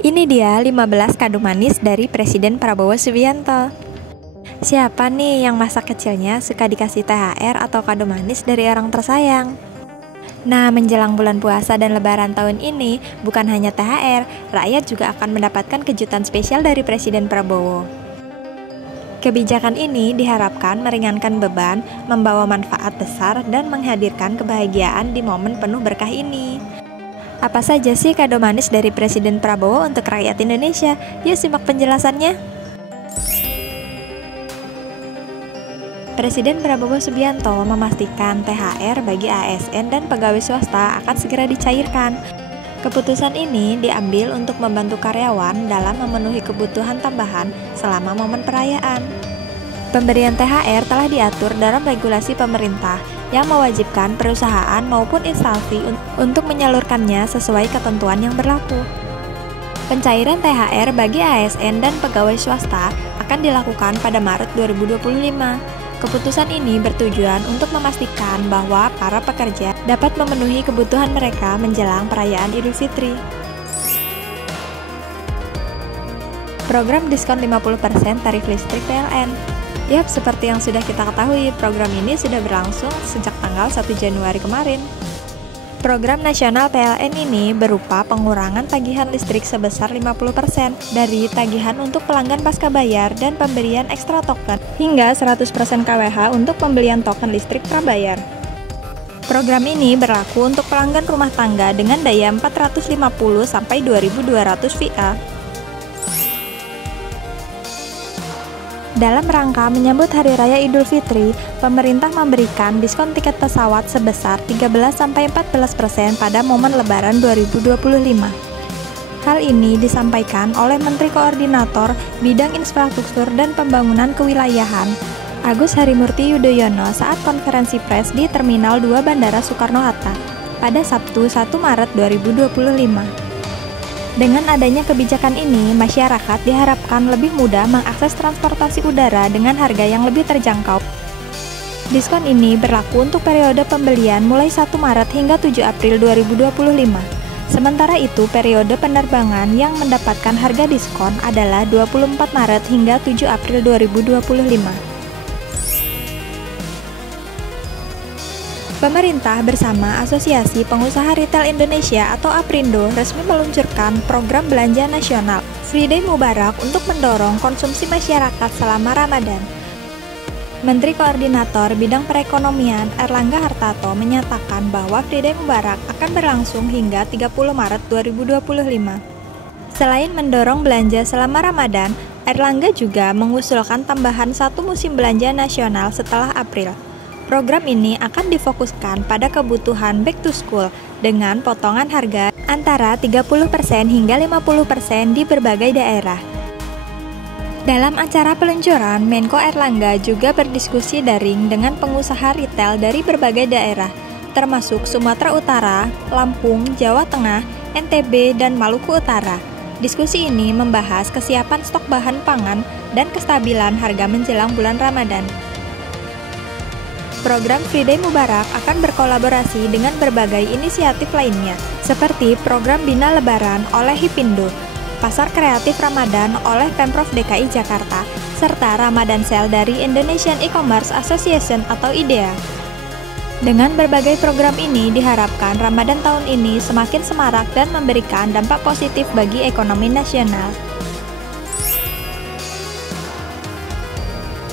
Ini dia 15 kado manis dari Presiden Prabowo Subianto. Siapa nih yang masa kecilnya suka dikasih THR atau kado manis dari orang tersayang? Nah, menjelang bulan puasa dan lebaran tahun ini, bukan hanya THR, rakyat juga akan mendapatkan kejutan spesial dari Presiden Prabowo. Kebijakan ini diharapkan meringankan beban, membawa manfaat besar, dan menghadirkan kebahagiaan di momen penuh berkah ini. Apa saja sih kado manis dari Presiden Prabowo untuk rakyat Indonesia? Yuk simak penjelasannya. Presiden Prabowo Subianto memastikan THR bagi ASN dan pegawai swasta akan segera dicairkan. Keputusan ini diambil untuk membantu karyawan dalam memenuhi kebutuhan tambahan selama momen perayaan. Pemberian THR telah diatur dalam regulasi pemerintah yang mewajibkan perusahaan maupun instansi untuk menyalurkannya sesuai ketentuan yang berlaku. Pencairan THR bagi ASN dan pegawai swasta akan dilakukan pada Maret 2025. Keputusan ini bertujuan untuk memastikan bahwa para pekerja dapat memenuhi kebutuhan mereka menjelang perayaan Idul Fitri. Program diskon 50% tarif listrik PLN. Yap, seperti yang sudah kita ketahui, program ini sudah berlangsung sejak tanggal 1 Januari kemarin. Program nasional PLN ini berupa pengurangan tagihan listrik sebesar 50% dari tagihan untuk pelanggan pasca bayar dan pemberian ekstra token hingga 100% KWH untuk pembelian token listrik prabayar. Program ini berlaku untuk pelanggan rumah tangga dengan daya 450 sampai 2200 VA. Dalam rangka menyambut Hari Raya Idul Fitri, pemerintah memberikan diskon tiket pesawat sebesar 13-14% pada momen Lebaran 2025. Hal ini disampaikan oleh Menteri Koordinator Bidang Infrastruktur dan Pembangunan Kewilayahan, Agus Harimurti Yudhoyono saat konferensi pers di Terminal 2 Bandara Soekarno-Hatta pada Sabtu 1 Maret 2025. Dengan adanya kebijakan ini, masyarakat diharapkan lebih mudah mengakses transportasi udara dengan harga yang lebih terjangkau. Diskon ini berlaku untuk periode pembelian mulai 1 Maret hingga 7 April 2025. Sementara itu, periode penerbangan yang mendapatkan harga diskon adalah 24 Maret hingga 7 April 2025. Pemerintah bersama Asosiasi Pengusaha Retail Indonesia atau APRindo resmi meluncurkan program belanja nasional Free Day Mubarak untuk mendorong konsumsi masyarakat selama Ramadan. Menteri Koordinator Bidang Perekonomian Erlangga Hartarto menyatakan bahwa Free Day Mubarak akan berlangsung hingga 30 Maret 2025. Selain mendorong belanja selama Ramadan, Erlangga juga mengusulkan tambahan satu musim belanja nasional setelah April. Program ini akan difokuskan pada kebutuhan back to school dengan potongan harga antara 30% hingga 50% di berbagai daerah. Dalam acara peluncuran, Menko Erlangga juga berdiskusi daring dengan pengusaha retail dari berbagai daerah, termasuk Sumatera Utara, Lampung, Jawa Tengah, NTB, dan Maluku Utara. Diskusi ini membahas kesiapan stok bahan pangan dan kestabilan harga menjelang bulan Ramadan. Program Free Day Mubarak akan berkolaborasi dengan berbagai inisiatif lainnya, seperti program Bina Lebaran oleh Hipindo, Pasar Kreatif Ramadan oleh Pemprov DKI Jakarta, serta Ramadan Sale dari Indonesian E-Commerce Association atau IDEA. Dengan berbagai program ini diharapkan Ramadan tahun ini semakin semarak dan memberikan dampak positif bagi ekonomi nasional.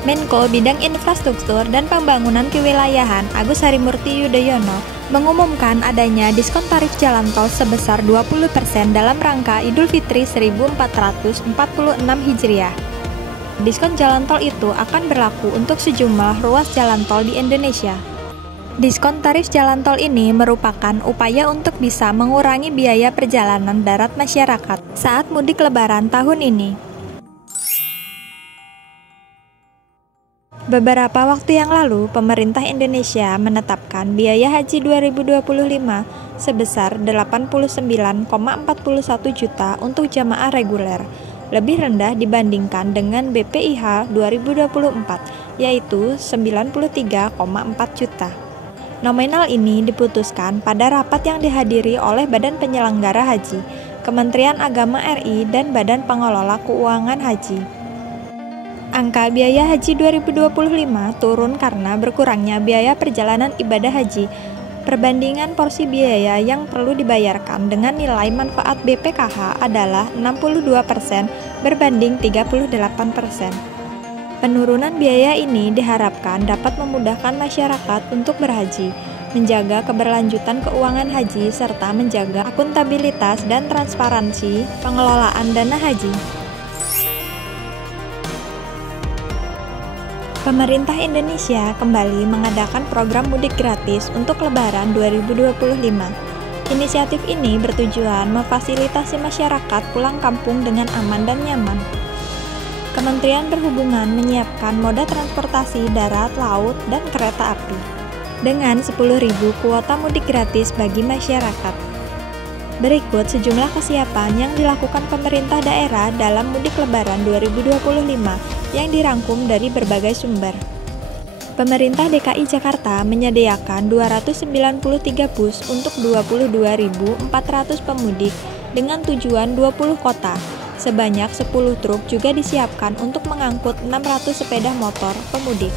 Menko Bidang Infrastruktur dan Pembangunan Kewilayahan Agus Harimurti Yudhoyono mengumumkan adanya diskon tarif jalan tol sebesar 20% dalam rangka Idul Fitri 1446 Hijriah. Diskon jalan tol itu akan berlaku untuk sejumlah ruas jalan tol di Indonesia. Diskon tarif jalan tol ini merupakan upaya untuk bisa mengurangi biaya perjalanan darat masyarakat saat mudik Lebaran tahun ini. Beberapa waktu yang lalu, pemerintah Indonesia menetapkan biaya haji 2025 sebesar 89,41 juta untuk jamaah reguler, lebih rendah dibandingkan dengan BPIH 2024, yaitu 93,4 juta. Nominal ini diputuskan pada rapat yang dihadiri oleh Badan Penyelenggara Haji. Kementerian Agama RI, dan Badan Pengelola Keuangan Haji. Angka biaya haji 2025 turun karena berkurangnya biaya perjalanan ibadah haji. Perbandingan porsi biaya yang perlu dibayarkan dengan nilai manfaat BPKH adalah 62% berbanding 38%. Penurunan biaya ini diharapkan dapat memudahkan masyarakat untuk berhaji, menjaga keberlanjutan keuangan haji, serta menjaga akuntabilitas dan transparansi pengelolaan dana haji. Pemerintah Indonesia kembali mengadakan program mudik gratis untuk Lebaran 2025. Inisiatif ini bertujuan memfasilitasi masyarakat pulang kampung dengan aman dan nyaman. Kementerian Perhubungan menyiapkan moda transportasi darat, laut, dan kereta api dengan 10.000 kuota mudik gratis bagi masyarakat. Berikut sejumlah kesiapan yang dilakukan pemerintah daerah dalam mudik Lebaran 2025 yang dirangkum dari berbagai sumber. Pemerintah DKI Jakarta menyediakan 293 bus untuk 22.400 pemudik dengan tujuan 20 kota. Sebanyak 10 truk juga disiapkan untuk mengangkut 600 sepeda motor pemudik.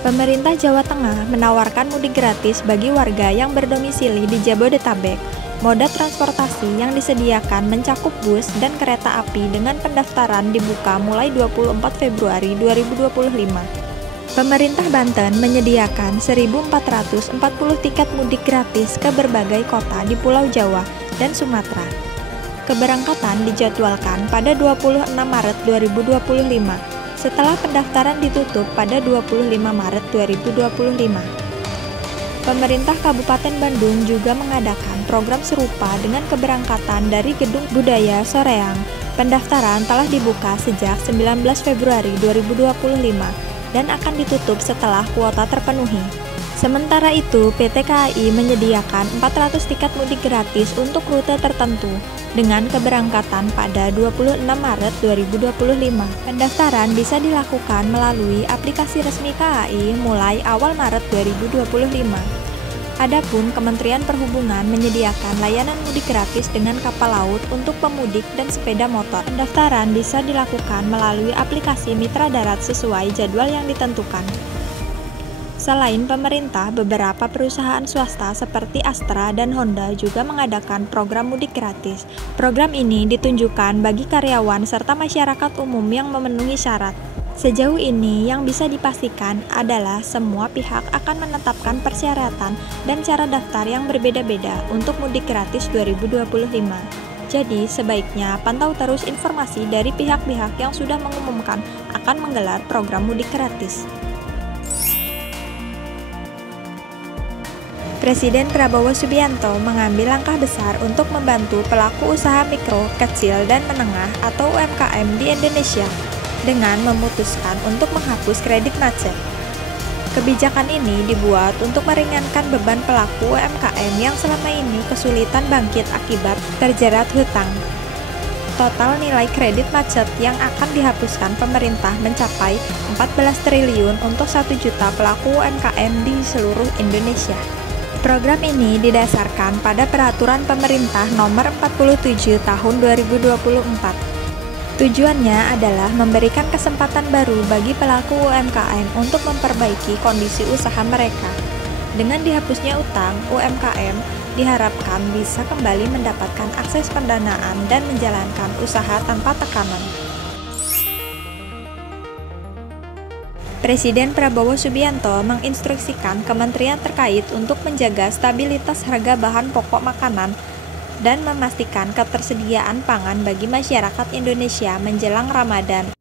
Pemerintah Jawa Tengah menawarkan mudik gratis bagi warga yang berdomisili di Jabodetabek. Moda transportasi yang disediakan mencakup bus dan kereta api dengan pendaftaran dibuka mulai 24 Februari 2025. Pemerintah Banten menyediakan 1.440 tiket mudik gratis ke berbagai kota di Pulau Jawa dan Sumatera. Keberangkatan dijadwalkan pada 26 Maret 2025 setelah pendaftaran ditutup pada 25 Maret 2025. Pemerintah Kabupaten Bandung juga mengadakan program serupa dengan keberangkatan dari Gedung Budaya Soreang. Pendaftaran telah dibuka sejak 19 Februari 2025 dan akan ditutup setelah kuota terpenuhi. Sementara itu, PT KAI menyediakan 400 tiket mudik gratis untuk rute tertentu dengan keberangkatan pada 26 Maret 2025. Pendaftaran bisa dilakukan melalui aplikasi resmi KAI mulai awal Maret 2025. Adapun Kementerian Perhubungan menyediakan layanan mudik gratis dengan kapal laut untuk pemudik dan sepeda motor. Pendaftaran bisa dilakukan melalui aplikasi Mitra Darat sesuai jadwal yang ditentukan. Selain pemerintah, beberapa perusahaan swasta seperti Astra dan Honda juga mengadakan program mudik gratis. Program ini ditunjukkan bagi karyawan serta masyarakat umum yang memenuhi syarat. Sejauh ini, yang bisa dipastikan adalah semua pihak akan menetapkan persyaratan dan cara daftar yang berbeda-beda untuk mudik gratis 2025. Jadi, sebaiknya pantau terus informasi dari pihak-pihak yang sudah mengumumkan akan menggelar program mudik gratis. Presiden Prabowo Subianto mengambil langkah besar untuk membantu pelaku usaha mikro, kecil, dan menengah atau UMKM di Indonesia dengan memutuskan untuk menghapus kredit macet. Kebijakan ini dibuat untuk meringankan beban pelaku UMKM yang selama ini kesulitan bangkit akibat terjerat hutang. Total nilai kredit macet yang akan dihapuskan pemerintah mencapai 14 triliun untuk 1 juta pelaku UMKM di seluruh Indonesia. Program ini didasarkan pada Peraturan Pemerintah Nomor 47 Tahun 2024. Tujuannya adalah memberikan kesempatan baru bagi pelaku UMKM untuk memperbaiki kondisi usaha mereka. Dengan dihapusnya utang, UMKM diharapkan bisa kembali mendapatkan akses pendanaan dan menjalankan usaha tanpa tekanan. Presiden Prabowo Subianto menginstruksikan kementerian terkait untuk menjaga stabilitas harga bahan pokok makanan dan memastikan ketersediaan pangan bagi masyarakat Indonesia menjelang Ramadan.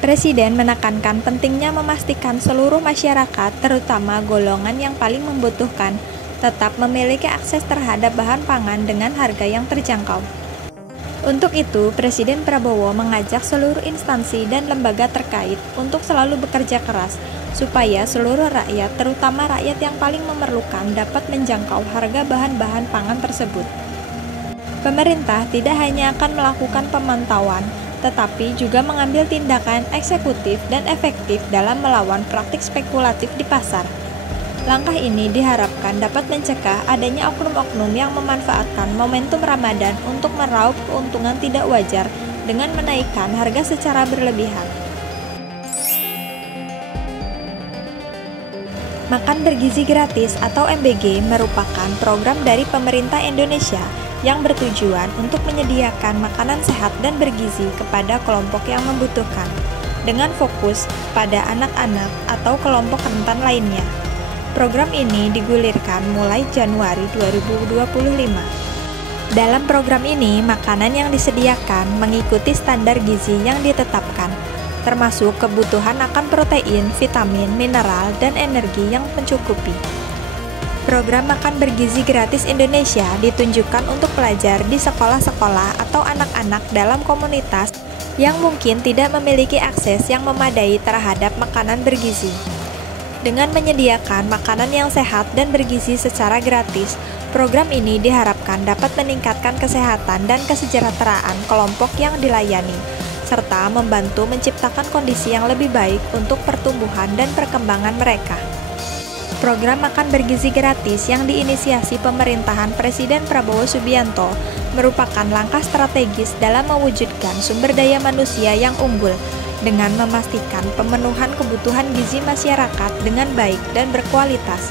Presiden menekankan pentingnya memastikan seluruh masyarakat, terutama golongan yang paling membutuhkan, tetap memiliki akses terhadap bahan pangan dengan harga yang terjangkau. Untuk itu, Presiden Prabowo mengajak seluruh instansi dan lembaga terkait untuk selalu bekerja keras, supaya seluruh rakyat, terutama rakyat yang paling memerlukan, dapat menjangkau harga bahan-bahan pangan tersebut. Pemerintah tidak hanya akan melakukan pemantauan, tetapi juga mengambil tindakan eksekutif dan efektif dalam melawan praktik spekulatif di pasar. Langkah ini diharapkan dapat mencegah adanya oknum-oknum yang memanfaatkan momentum Ramadan untuk meraup keuntungan tidak wajar dengan menaikkan harga secara berlebihan. Makan Bergizi Gratis atau MBG merupakan program dari pemerintah Indonesia yang bertujuan untuk menyediakan makanan sehat dan bergizi kepada kelompok yang membutuhkan, dengan fokus pada anak-anak atau kelompok rentan lainnya. Program ini digulirkan mulai Januari 2025. Dalam program ini, makanan yang disediakan mengikuti standar gizi yang ditetapkan, termasuk kebutuhan akan protein, vitamin, mineral, dan energi yang mencukupi. Program Makan Bergizi Gratis Indonesia ditunjukkan untuk pelajar di sekolah-sekolah atau anak-anak dalam komunitas yang mungkin tidak memiliki akses yang memadai terhadap makanan bergizi. Dengan menyediakan makanan yang sehat dan bergizi secara gratis, program ini diharapkan dapat meningkatkan kesehatan dan kesejahteraan kelompok yang dilayani, serta membantu menciptakan kondisi yang lebih baik untuk pertumbuhan dan perkembangan mereka. Program Makan Bergizi Gratis yang diinisiasi pemerintahan Presiden Prabowo Subianto merupakan langkah strategis dalam mewujudkan sumber daya manusia yang unggul dengan memastikan pemenuhan kebutuhan gizi masyarakat dengan baik dan berkualitas.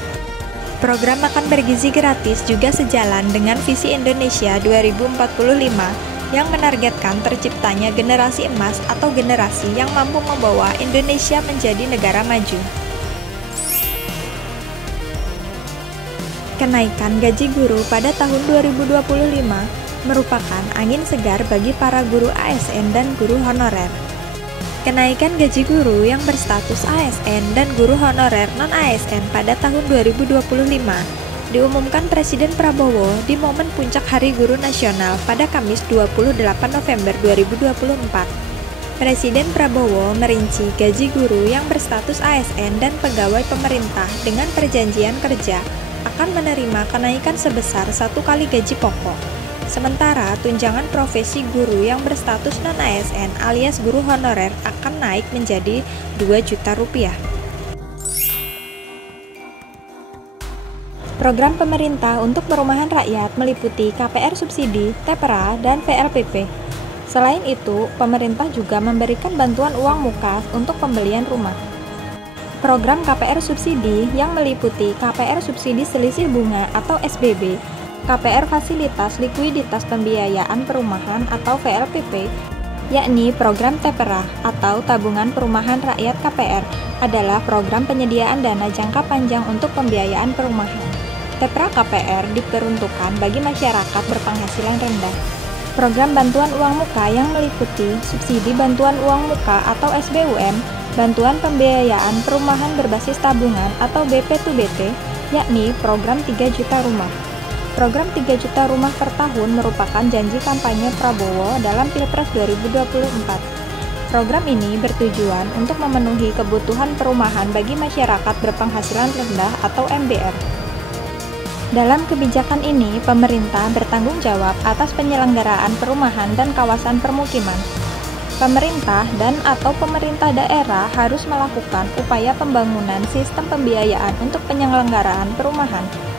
Program Makan Bergizi Gratis juga sejalan dengan visi Indonesia 2045 yang menargetkan terciptanya generasi emas atau generasi yang mampu membawa Indonesia menjadi negara maju. Kenaikan gaji guru pada tahun 2025 merupakan angin segar bagi para guru ASN dan guru honorer. Kenaikan gaji guru yang berstatus ASN dan guru honorer non-ASN pada tahun 2025 diumumkan Presiden Prabowo di momen puncak Hari Guru Nasional pada Kamis 28 November 2024. Presiden Prabowo merinci gaji guru yang berstatus ASN dan pegawai pemerintah dengan perjanjian kerja akan menerima kenaikan sebesar 1 kali gaji pokok. Sementara tunjangan profesi guru yang berstatus non-ASN alias guru honorer akan naik menjadi Rp2 juta. Program pemerintah untuk perumahan rakyat meliputi KPR subsidi, TPRA, dan VLPP. Selain itu, pemerintah juga memberikan bantuan uang muka untuk pembelian rumah. Program KPR subsidi yang meliputi KPR subsidi selisih bunga atau SBB, KPR fasilitas likuiditas pembiayaan perumahan atau VLPP, yakni program TPRA atau tabungan perumahan rakyat KPR adalah program penyediaan dana jangka panjang untuk pembiayaan perumahan. TPRA KPR diperuntukkan bagi masyarakat berpenghasilan rendah. Program bantuan uang muka yang meliputi subsidi bantuan uang muka atau SBUM, bantuan pembiayaan perumahan berbasis tabungan atau BP2BT, yakni program 3 juta rumah. Program 3 juta rumah per tahun merupakan janji kampanye Prabowo dalam Pilpres 2024. Program ini bertujuan untuk memenuhi kebutuhan perumahan bagi masyarakat berpenghasilan rendah atau MBR. Dalam kebijakan ini, pemerintah bertanggung jawab atas penyelenggaraan perumahan dan kawasan permukiman. Pemerintah dan atau pemerintah daerah harus melakukan upaya pembangunan sistem pembiayaan untuk penyelenggaraan perumahan.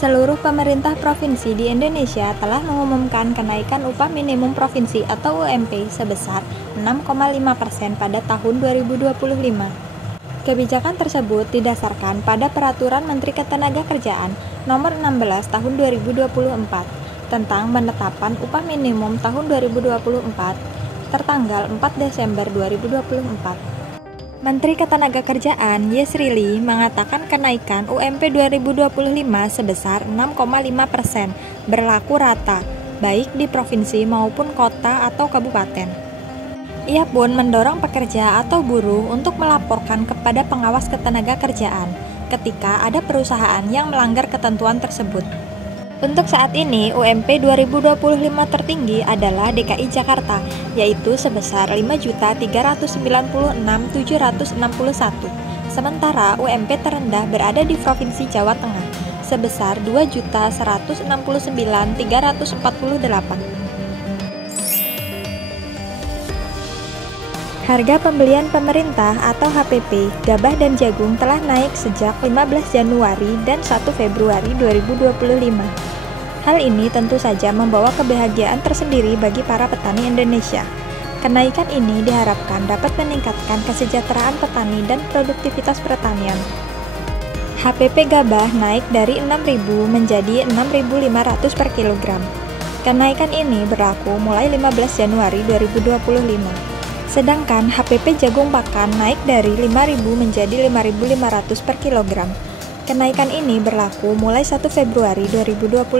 Seluruh pemerintah provinsi di Indonesia telah mengumumkan kenaikan upah minimum provinsi atau UMP sebesar 6,5% pada tahun 2025. Kebijakan tersebut didasarkan pada Peraturan Menteri Ketenagakerjaan Nomor 16 Tahun 2024 tentang penetapan upah minimum tahun 2024 tertanggal 4 Desember 2024. Menteri Ketenagakerjaan Yesrili mengatakan kenaikan UMP 2025 sebesar 6,5% berlaku rata, baik di provinsi maupun kota atau kabupaten. Ia pun mendorong pekerja atau buruh untuk melaporkan kepada pengawas ketenagakerjaan ketika ada perusahaan yang melanggar ketentuan tersebut. Untuk saat ini, UMP 2025 tertinggi adalah DKI Jakarta, yaitu sebesar 5.396.761. Sementara UMP terendah berada di Provinsi Jawa Tengah, sebesar 2.169.348. Harga pembelian pemerintah atau HPP, gabah dan jagung telah naik sejak 15 Januari dan 1 Februari 2025. Hal ini tentu saja membawa kebahagiaan tersendiri bagi para petani Indonesia. Kenaikan ini diharapkan dapat meningkatkan kesejahteraan petani dan produktivitas pertanian. HPP gabah naik dari 6.000 menjadi 6.500 per kilogram. Kenaikan ini berlaku mulai 15 Januari 2025. Sedangkan HPP jagung pakan naik dari 5.000 menjadi 5.500 per kilogram. Kenaikan ini berlaku mulai 1 Februari 2025.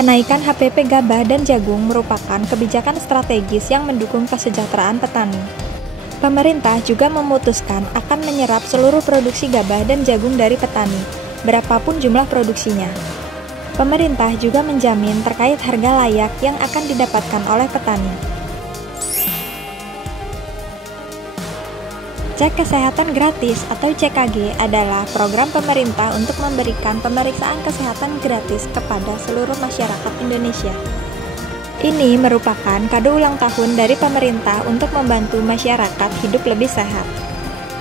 Kenaikan HPP gabah dan jagung merupakan kebijakan strategis yang mendukung kesejahteraan petani. Pemerintah juga memutuskan akan menyerap seluruh produksi gabah dan jagung dari petani, berapapun jumlah produksinya. Pemerintah juga menjamin terkait harga layak yang akan didapatkan oleh petani. Cek Kesehatan Gratis atau CKG adalah program pemerintah untuk memberikan pemeriksaan kesehatan gratis kepada seluruh masyarakat Indonesia. Ini merupakan kado ulang tahun dari pemerintah untuk membantu masyarakat hidup lebih sehat.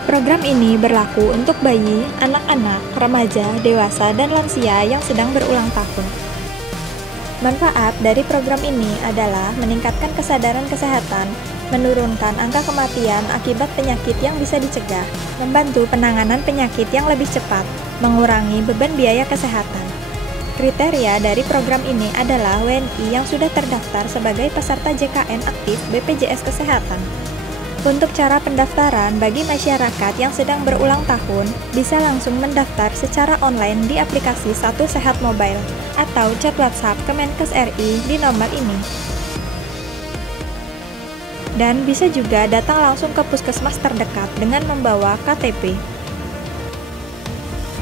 Program ini berlaku untuk bayi, anak-anak, remaja, dewasa, dan lansia yang sedang berulang tahun. Manfaat dari program ini adalah meningkatkan kesadaran kesehatan, menurunkan angka kematian akibat penyakit yang bisa dicegah, membantu penanganan penyakit yang lebih cepat, mengurangi beban biaya kesehatan. Kriteria dari program ini adalah WNI yang sudah terdaftar sebagai peserta JKN aktif BPJS Kesehatan. Untuk cara pendaftaran bagi masyarakat yang sedang berulang tahun, bisa langsung mendaftar secara online di aplikasi Satu Sehat Mobile atau chat WhatsApp Kemenkes RI di nomor ini. Dan bisa juga datang langsung ke puskesmas terdekat dengan membawa KTP.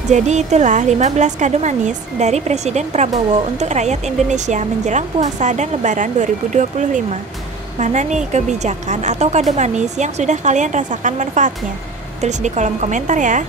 Jadi itulah 15 kado manis dari Presiden Prabowo untuk rakyat Indonesia menjelang puasa dan lebaran 2025. Mana nih kebijakan atau kado manis yang sudah kalian rasakan manfaatnya? Tulis di kolom komentar ya.